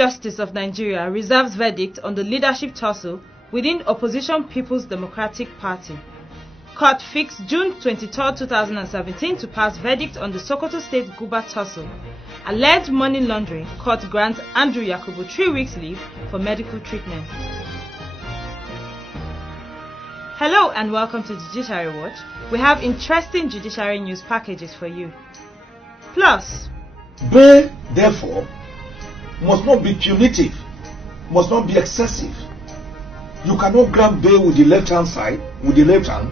Justice of Nigeria reserves verdict on the leadership tussle within Opposition People's Democratic Party. Court fixed June 23, 2017 to pass verdict on the Sokoto State Guba tussle. Alleged money laundering, court grants Andrew Yakubu 3 weeks leave for medical treatment. Hello and welcome to Judiciary Watch. We have interesting judiciary news packages for you. Plus, bail, therefore, must not be punitive, must not be excessive. You cannot grant bail with the left hand side, with the left hand,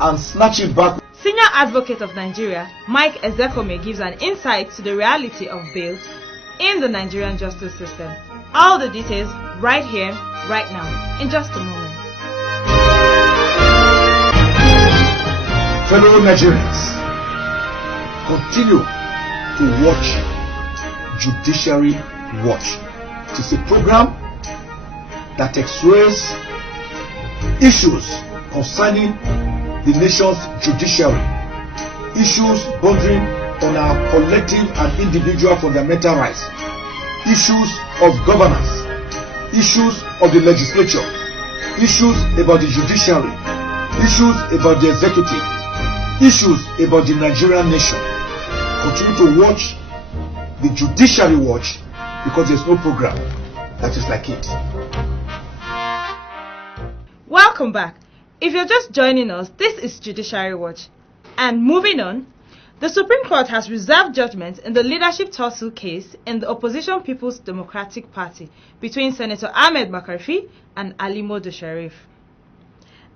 and snatch it back. Senior Advocate of Nigeria, Mike OZEKHOME, gives an insight to the reality of bail in the Nigerian justice system. All the details right here, right now, in just a moment. Fellow Nigerians, continue to watch Judiciary Watch. It is a program that x-rays issues concerning the nation's judiciary, issues bordering on our collective and individual fundamental rights, issues of governance, issues of the legislature, issues about the judiciary, issues about the executive, issues about the Nigerian nation. Continue to watch the Judiciary Watch because there's no program that is like it. Welcome back. If you're just joining us, this is Judiciary Watch. And moving on, the Supreme Court has reserved judgment in the leadership tussle case in the Opposition People's Democratic Party between Senator Ahmed Makarfi and Ali Modu Sharif.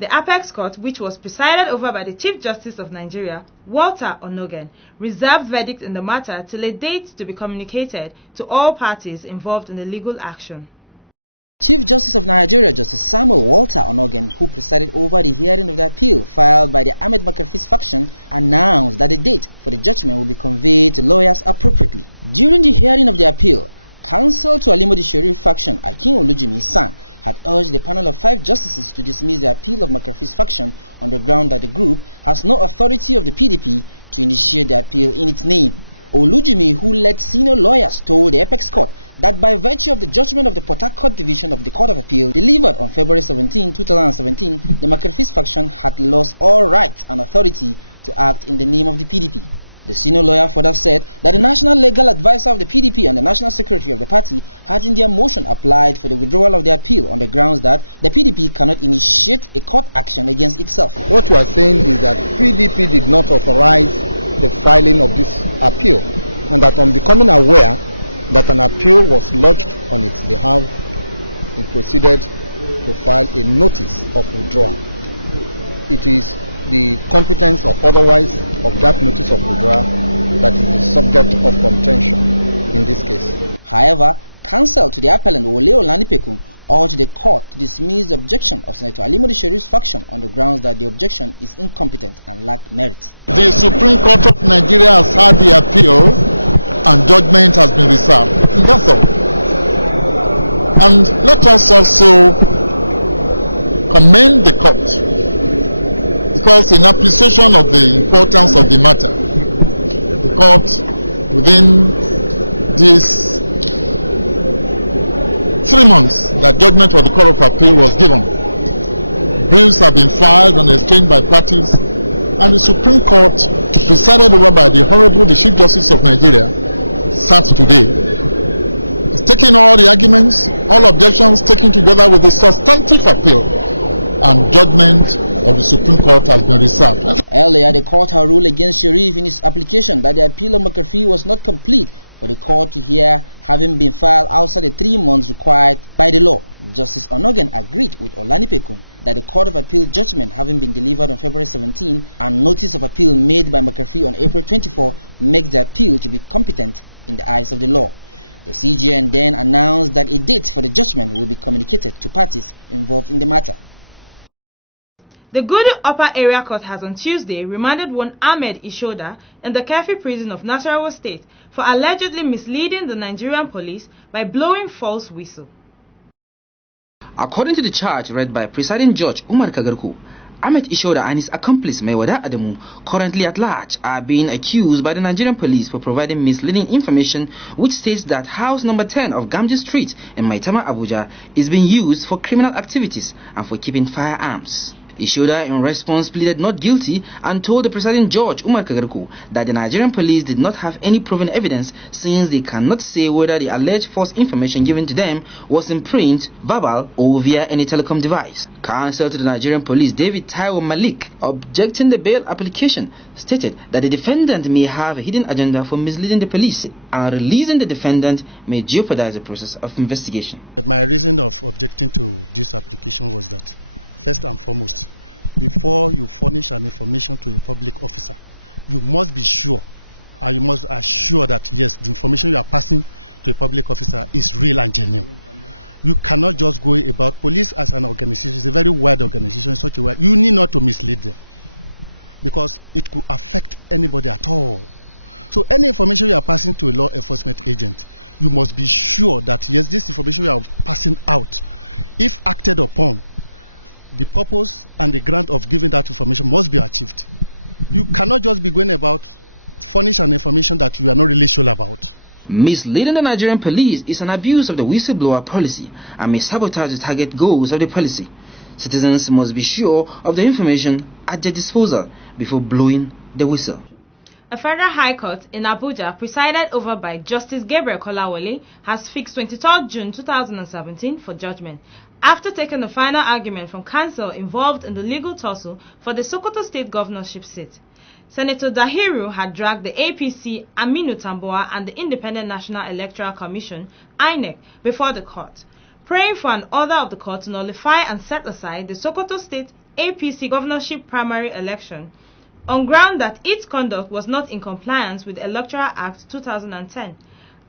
The Apex Court, which was presided over by the Chief Justice of Nigeria, Walter Onogen, reserved verdict in the matter till a date to be communicated to all parties involved in the legal action. The Gudu Upper Area Court has on Tuesday remanded one Ahmed Ishoda in the Kefi prison of Nasarawa State for allegedly misleading the Nigerian police by blowing false whistle. According to the charge read by presiding judge Umar Kagarku, Ahmed Ishoda and his accomplice Mewada Adamu, currently at large, are being accused by the Nigerian police for providing misleading information which states that house number 10 of Gamji Street in Maitama, Abuja is being used for criminal activities and for keeping firearms. Ishoda in response pleaded not guilty and told the presiding judge Umar Kagarku that the Nigerian police did not have any proven evidence since they cannot say whether the alleged false information given to them was in print, verbal or via any telecom device. Counsel to the Nigerian police David Taiwo Malik, objecting the bail application, stated that the defendant may have a hidden agenda for misleading the police and releasing the defendant may jeopardize the process of investigation. Misleading the Nigerian police is an abuse of the whistleblower policy and may sabotage the target goals of the policy. Citizens must be sure of the information at their disposal before blowing the whistle. A federal high court in Abuja, presided over by Justice Gabriel Kolawole, has fixed 23rd June 2017 for judgment, after taking the final argument from counsel involved in the legal tussle for the Sokoto State governorship seat. Senator Dahiru had dragged the APC, Aminu Tamboa, and the Independent National Electoral Commission, INEC, before the court, praying for an order of the court to nullify and set aside the Sokoto State APC governorship primary election on ground that its conduct was not in compliance with the Electoral Act 2010.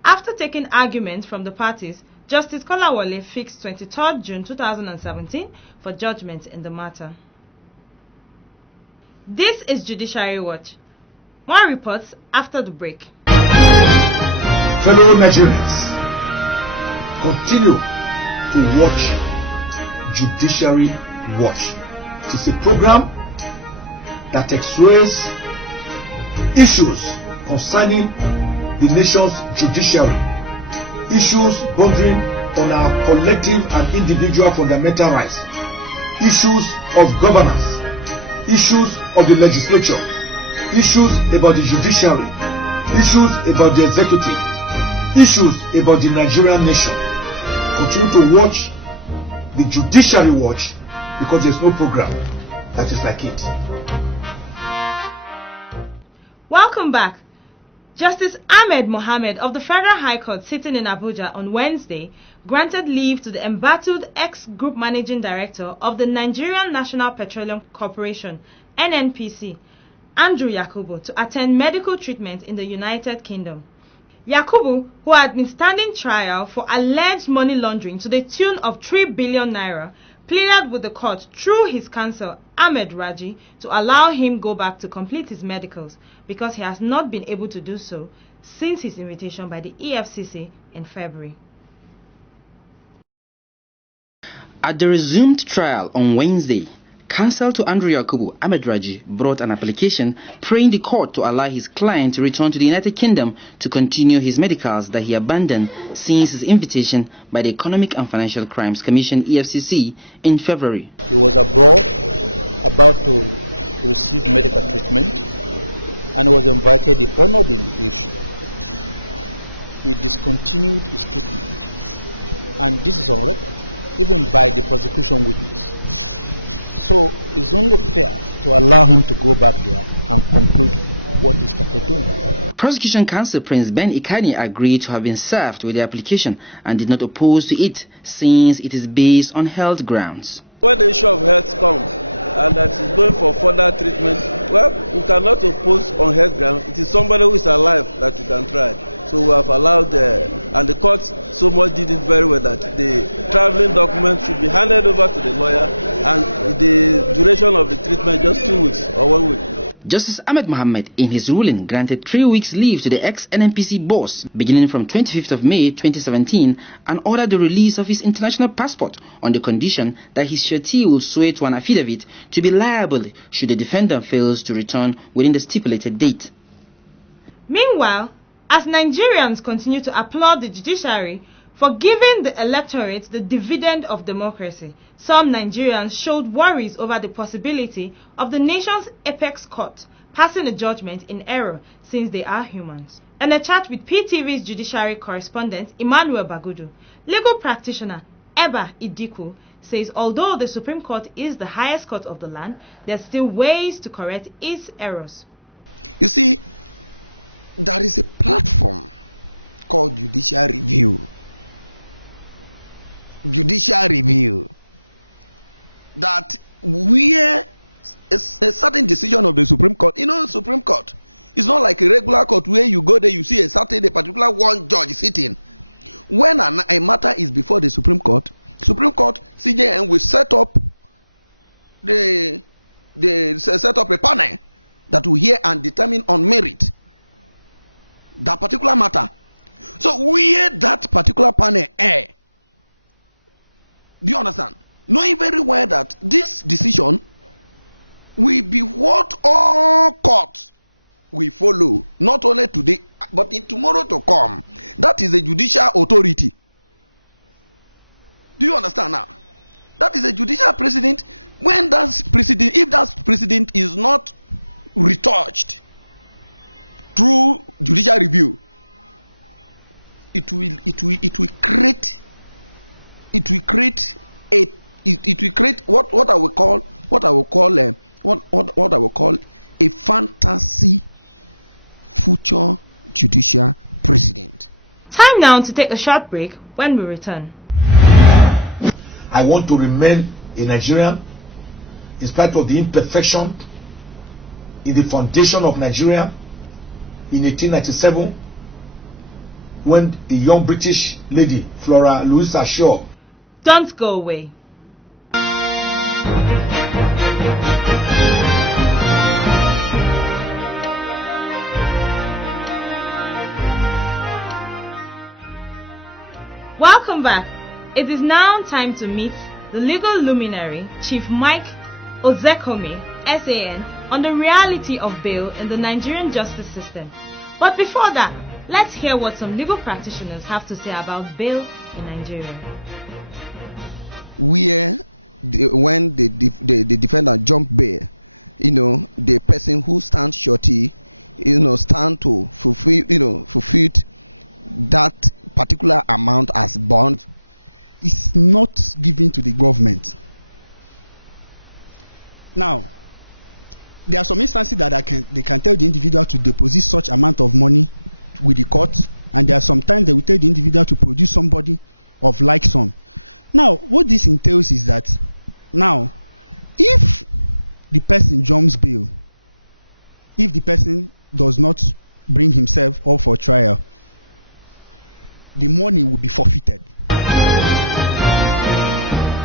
After taking arguments from the parties, Justice Kolawole fixed 23rd June 2017 for judgment in the matter. This is Judiciary Watch. More reports after the break. Fellow Nigerians, continue to watch Judiciary Watch. It is a program that x-rays issues concerning the nation's judiciary, issues bordering on our collective and individual fundamental rights, issues of governance, issues of the legislature, issues about the judiciary, issues about the executive, issues about the Nigerian nation. Continue to watch the Judiciary Watch because there's no program that is like it. Welcome back. Justice Ahmed Mohammed of the Federal High Court sitting in Abuja on Wednesday granted leave to the embattled ex-group managing director of the Nigerian National Petroleum Corporation, NNPC, Andrew Yakubu, to attend medical treatment in the United Kingdom. Yakubu, who had been standing trial for alleged money laundering to the tune of 3 billion naira, pleaded with the court through his counsel Ahmed Raji to allow him go back to complete his medicals because he has not been able to do so since his invitation by the EFCC in February. At the resumed trial on Wednesday, counsel to Andrew Yakubu, Ahmed Raji, brought an application praying the court to allow his client to return to the United Kingdom to continue his medicals that he abandoned since his invitation by the Economic and Financial Crimes Commission EFCC in February. Prosecution counsel Prince Ben Ikani agreed to have been served with the application and did not oppose to it since it is based on health grounds. Justice Ahmed Mohammed, in his ruling, granted 3 weeks leave to the ex-NNPC boss beginning from 25th of May 2017 and ordered the release of his international passport on the condition that his surety will swear to an affidavit to be liable should the defendant fails to return within the stipulated date. Meanwhile, as Nigerians continue to applaud the judiciary for giving the electorate the dividend of democracy, some Nigerians showed worries over the possibility of the nation's apex court passing a judgment in error since they are humans. In a chat with PTV's judiciary correspondent Emmanuel Bagudu, legal practitioner Eba Idiku says although the Supreme Court is the highest court of the land, there are still ways to correct its errors. Time now to take a short break. When we return, I want to remain a Nigerian in spite of the imperfection in the foundation of Nigeria in 1897 when a young British lady, Flora Louisa Shaw. don't go away. Welcome back. It is now time to meet the legal luminary, Chief Mike OZEKHOME, SAN, on the reality of bail in the Nigerian justice system. But before that, let's hear what some legal practitioners have to say about bail in Nigeria.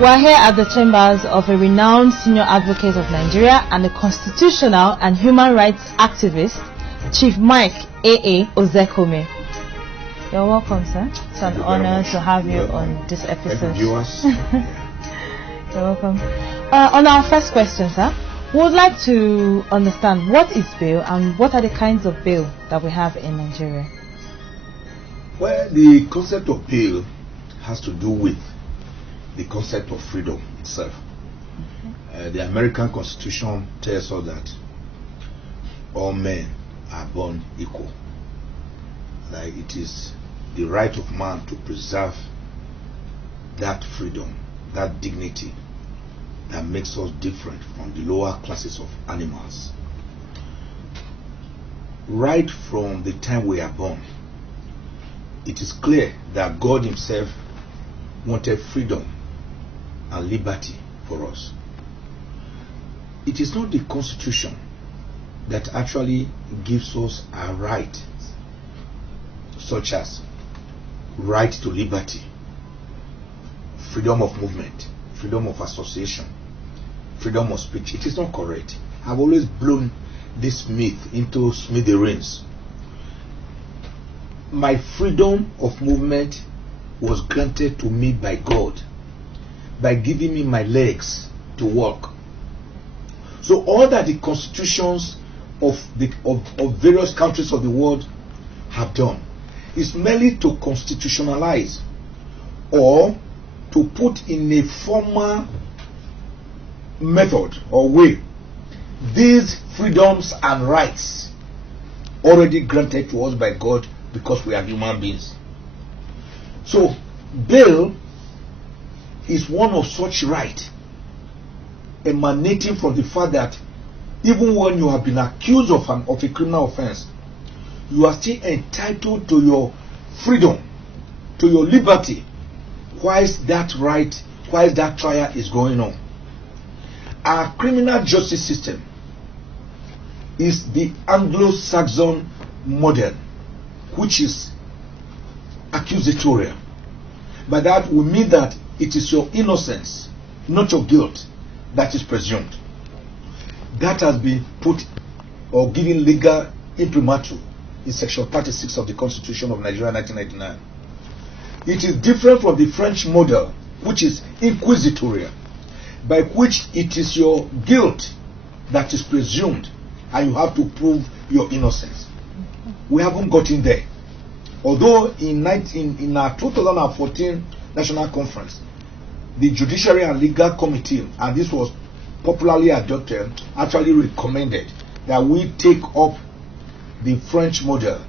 We're here at the chambers of a renowned senior advocate of Nigeria and a constitutional and human rights activist, Chief Mike A.A. OZEKHOME. You're welcome, sir. It's an honor to have you on this episode. Viewers. You're welcome. On our first question, sir, we would like to understand what is bail and what are the kinds of bail that we have in Nigeria. Well, the concept of bail has to do with the concept of freedom itself. The American Constitution tells us that all men are born equal. Like it is the right of man to preserve that freedom, that dignity that makes us different from the lower classes of animals. Right from the time we are born, it is clear that God himself wanted freedom and liberty for us. It is not the Constitution that actually gives us a right, such as right to liberty, freedom of movement, freedom of association, freedom of speech. It is not correct. I've always blown this myth into smithereens. My freedom of movement was granted to me by God by giving me my legs to walk. So all that the constitutions of various countries of the world have done is merely to constitutionalize or to put in a formal method or way these freedoms and rights already granted to us by God because we are human beings. So bail is one of such right emanating from the fact that even when you have been accused of a criminal offense, you are still entitled to your freedom, to your liberty, whilst that trial is going on. Our criminal justice system is the Anglo-Saxon model, which is accusatorial. By that we mean that it is your innocence, not your guilt, that is presumed. That has been put or given legal imprimatur in section 36 of the Constitution of Nigeria 1999. It is different from the French model, which is inquisitorial, by which it is your guilt that is presumed and you have to prove your innocence. We haven't gotten there. Although in our 2014 National Conference, the Judiciary and Legal Committee, and this was popularly adopted, actually recommended that we take up the French model,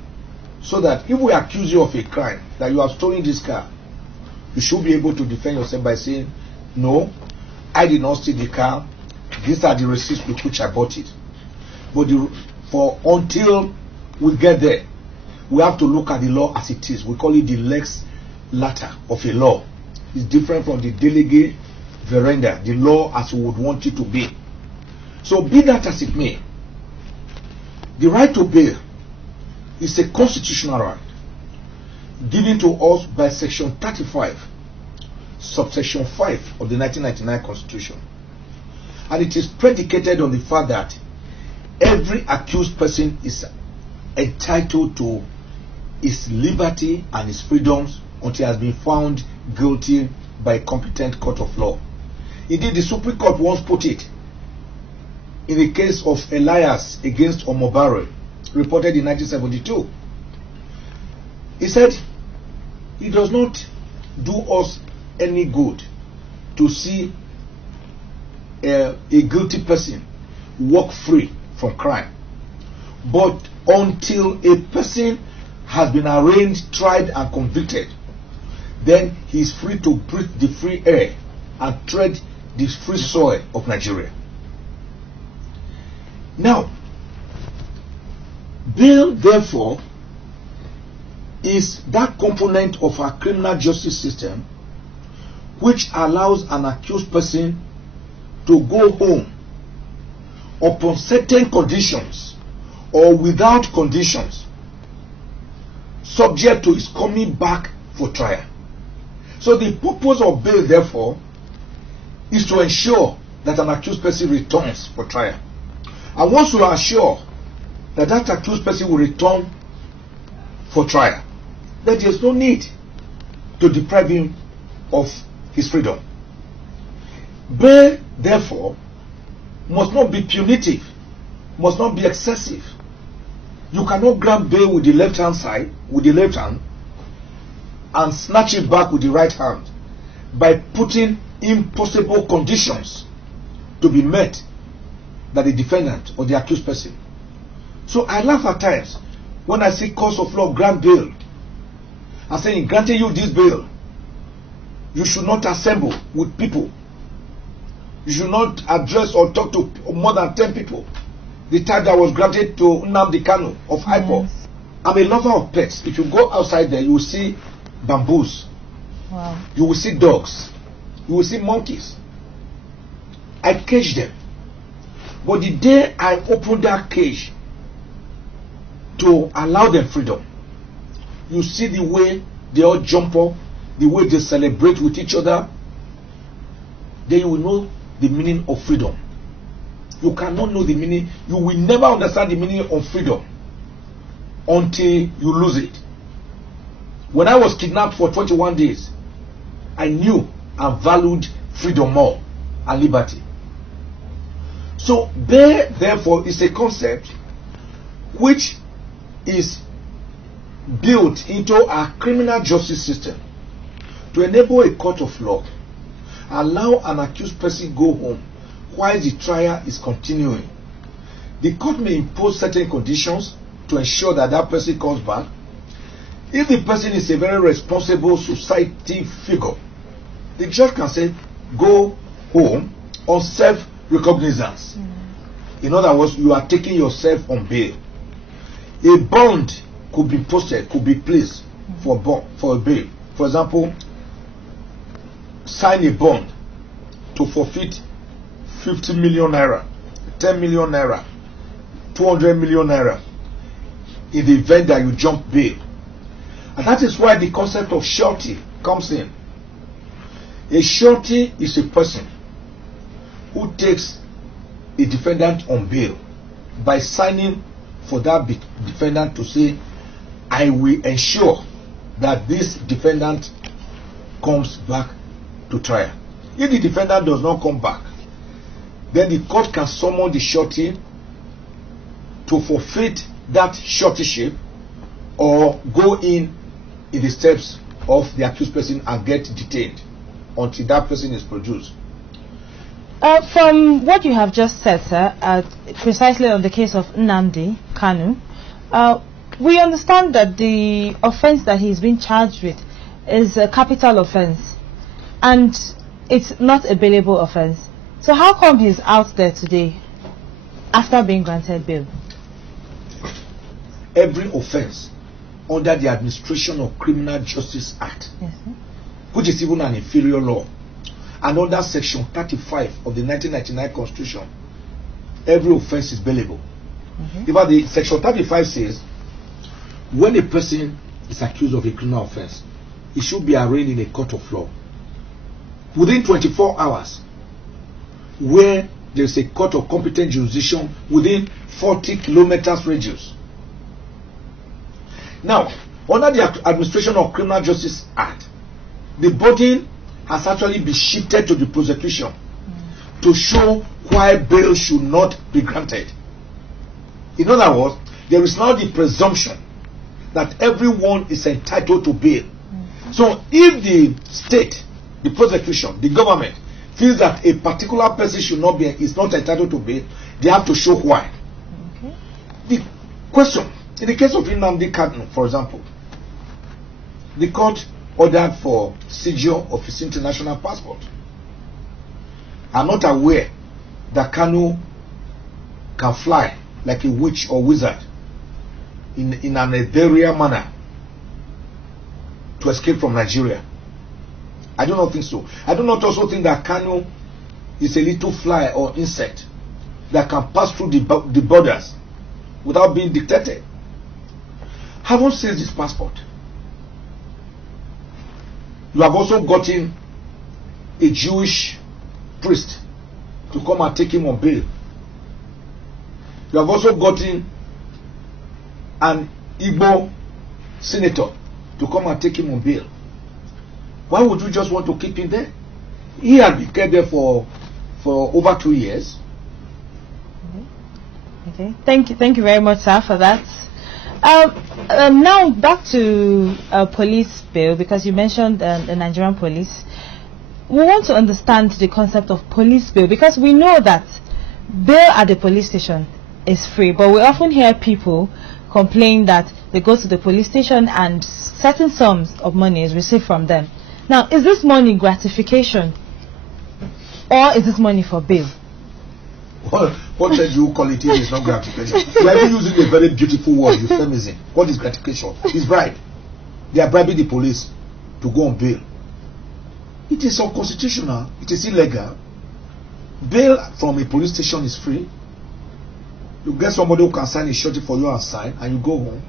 so that if we accuse you of a crime, that you have stolen this car, you should be able to defend yourself by saying, no, I did not steal the car, these are the receipts with which I bought it. But until we get there, we have to look at the law as it is. We call it the lex lata of a law. It's different from the de lege verenda, the law as we would want it to be. So be that as it may, the right to bail is a constitutional right given to us by section 35, subsection 5 of the 1999 Constitution. And it is predicated on the fact that every accused person is entitled to his liberty and his freedoms until he has been found guilty by a competent court of law. Indeed, the Supreme Court once put it in the case of Elias against Omobare, reported in 1972. He said, it does not do us any good to see a guilty person walk free from crime, but until a person has been arraigned, tried and convicted, then he is free to breathe the free air and tread the free soil of Nigeria. Now, bail, therefore, is that component of our criminal justice system which allows an accused person to go home upon certain conditions or without conditions, subject to his coming back for trial. So the purpose of bail, therefore, is to ensure that an accused person returns for trial. And once you are sure that that accused person will return for trial, then there is no need to deprive him of his freedom. Bail, therefore, must not be punitive, must not be excessive. You cannot grant bail with the left hand side, with the left hand, and snatch it back with the right hand by putting impossible conditions to be met by the defendant or the accused person. So I laugh at times when I see courts of law grant bail and saying, granting you this bail, you should not assemble with people. You should not address or talk to more than 10 people. The time that was granted to Nnamdi Kanu of IPOB. Yes. I'm a lover of pets. If you go outside there, you will see bamboos. Wow. You will see dogs. You will see monkeys. I cage them. But the day I open that cage to allow them freedom, you see the way they all jump up, the way they celebrate with each other, then you will know the meaning of freedom. You cannot know the meaning. You will never understand the meaning of freedom until you lose it. When I was kidnapped for 21 days, I knew and valued freedom more and liberty. So bail, therefore, is a concept which is built into our criminal justice system to enable a court of law allow an accused person go home while the trial is continuing. The court may impose certain conditions to ensure that that person comes back. If the person is a very responsible society figure, the judge can say, go home on self-recognizance. In other words, you are taking yourself on bail. A bond could be posted, could be placed for a bail. For example, sign a bond to forfeit 50 million naira, 10 million naira, 200 million naira in the event that you jump bail. And that is why the concept of surety comes in. A surety is a person who takes a defendant on bail by signing for that defendant to say, I will ensure that this defendant comes back to trial. If the defendant does not come back, then the court can summon the surety to forfeit that suretyship or go in the steps of the accused person and get detained until that person is produced. From what you have just said, sir, precisely on the case of Nnamdi Kanu, we understand that the offense that he's been charged with is a capital offense and it's not a bailable offense. So how come he's out there today after being granted bail? Every offense under the Administration of Criminal Justice Act, Yes, which is even an inferior law, and under Section 35 of the 1999 Constitution, every offense is bailable. In fact, the Section 35 says, when a person is accused of a criminal offense, he should be arraigned in a court of law within 24 hours, where there is a court of competent jurisdiction within 40 kilometers radius. Now, under the Administration of Criminal Justice Act, the burden has actually been shifted to the prosecution to show why bail should not be granted. In other words, there is now the presumption that everyone is entitled to bail. So if the state, the prosecution, the government feels that a particular person is not entitled to bail, they have to show why. The question, in the case of Nnamdi Kanu, for example, the court ordered for seizure of his international passport. I'm not aware that Kanu can fly like a witch or wizard in an ethereal manner to escape from Nigeria. I do not think so. I do not also think that Kanu is a little fly or insect that can pass through the borders without being detected. Having seized his passport, you have also gotten a Jewish priest to come and take him on bail. You have also gotten an Igbo senator to come and take him on bail. Why would you just want to keep him there? He had been kept there for over 2 years. Okay. Thank you very much, sir, for that. Now back to police bail, because you mentioned the Nigerian police. We want to understand the concept of police bail, because we know that bail at the police station is free, but we often hear people complain that they go to the police station and certain sums of money is received from them. Now, is this money gratification or is this money for bail? What should you call it if it's not gratification? You are even using a very beautiful word, euphemism. What is gratification? It's bribe. They are bribing the police to go on bail. It is unconstitutional. It is illegal. Bail from a police station is free. You get somebody who can sign a surety for you and sign, and you go home.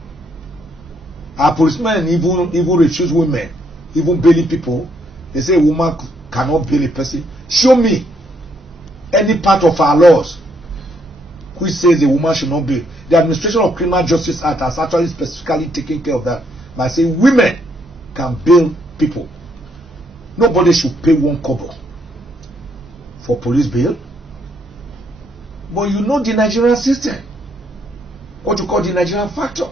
Our policemen even refuse women, even bailing people. They say a woman cannot bail a person. Show me any part of our laws which says a woman should not bail. The Administration of Criminal Justice Act has actually specifically taken care of that by saying women can bail people. Nobody should pay 1 kobo for police bail. But you know the Nigerian system, what you call the Nigerian factor.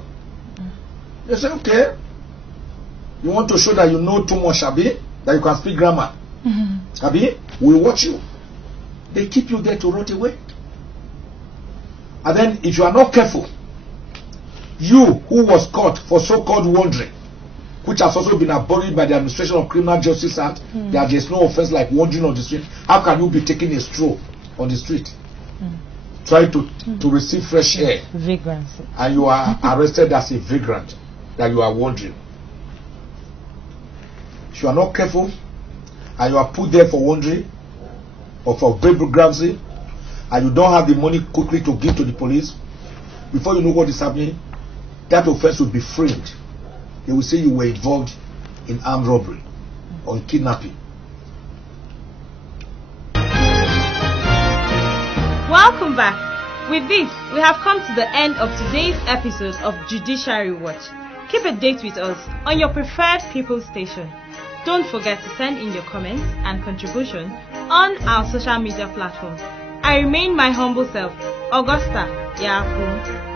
They say, okay, you want to show that you know too much, Abi, that you can speak grammar. Abi, we watch you. They keep you there to rot away. And then if you are not careful, you who was caught for so-called wandering, which has also been abolished by the Administration of Criminal Justice Act, that there is no offense like wandering on the street. How can you be taking a stroll on the street, trying to receive fresh air, Vagrancy, and you are arrested as a vagrant, that you are wandering? If you are not careful, and you are put there for wandering or for vagrancy, and you don't have the money quickly to give to the police, before you know what is happening, that offense will be framed. They will say you were involved in armed robbery or in kidnapping. Welcome back. With this, we have come to the end of today's episode of Judiciary Watch. Keep a date with us on your preferred People's Station. Don't forget to send in your comments and contribution on our social media platforms. I remain my humble self, Augusta Yaku.